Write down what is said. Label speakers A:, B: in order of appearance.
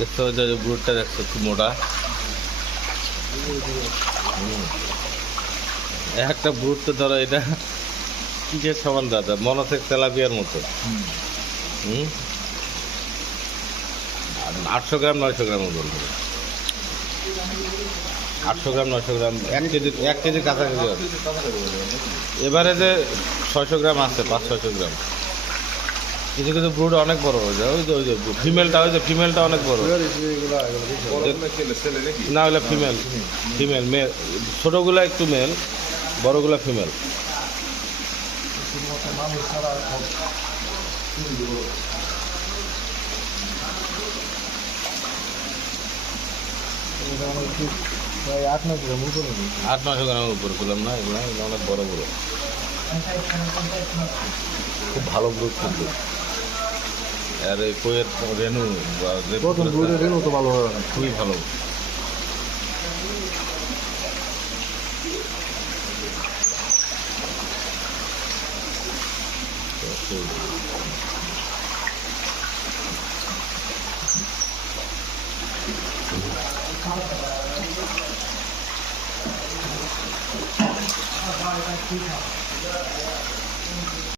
A: দেখতে যে ব্রুটটা দেখছ কি মোটা। একটা ব্রুট তো ধরো এটা কিসের সমান দাদা? মনে তেলাপিয়ার মতো। আটশো গ্রাম, নয়শো গ্রামের বলব। আটশো গ্রাম, নয়শো গ্রাম, এক কেজি এক কেজি কাছাকাছি হবে। এবারে যে ছয়শো গ্রাম আছে পাঁচ, ছয়শো গ্রাম। কিছু কিছু ব্রুড অনেক বড় হয়ে যায়। ওই যে ওই যে ফিমেলটা ওই যে ফিমেলটা অনেক বড়। না হলে ফিমেল ফিমেল মেল ছোটোগুলো একটু মেল বড়গুলো ফিমেল
B: আট নয় গ্রাম উপরে।
A: আট নশো গ্রামের উপরে পেলাম না এগুলো এগুলো অনেক বড় বড়। খুব ভালো ব্রুড কিন্তু। আর এই কোয়ের রেনু
B: রেনু তো ভালো
A: খুবই ভালো।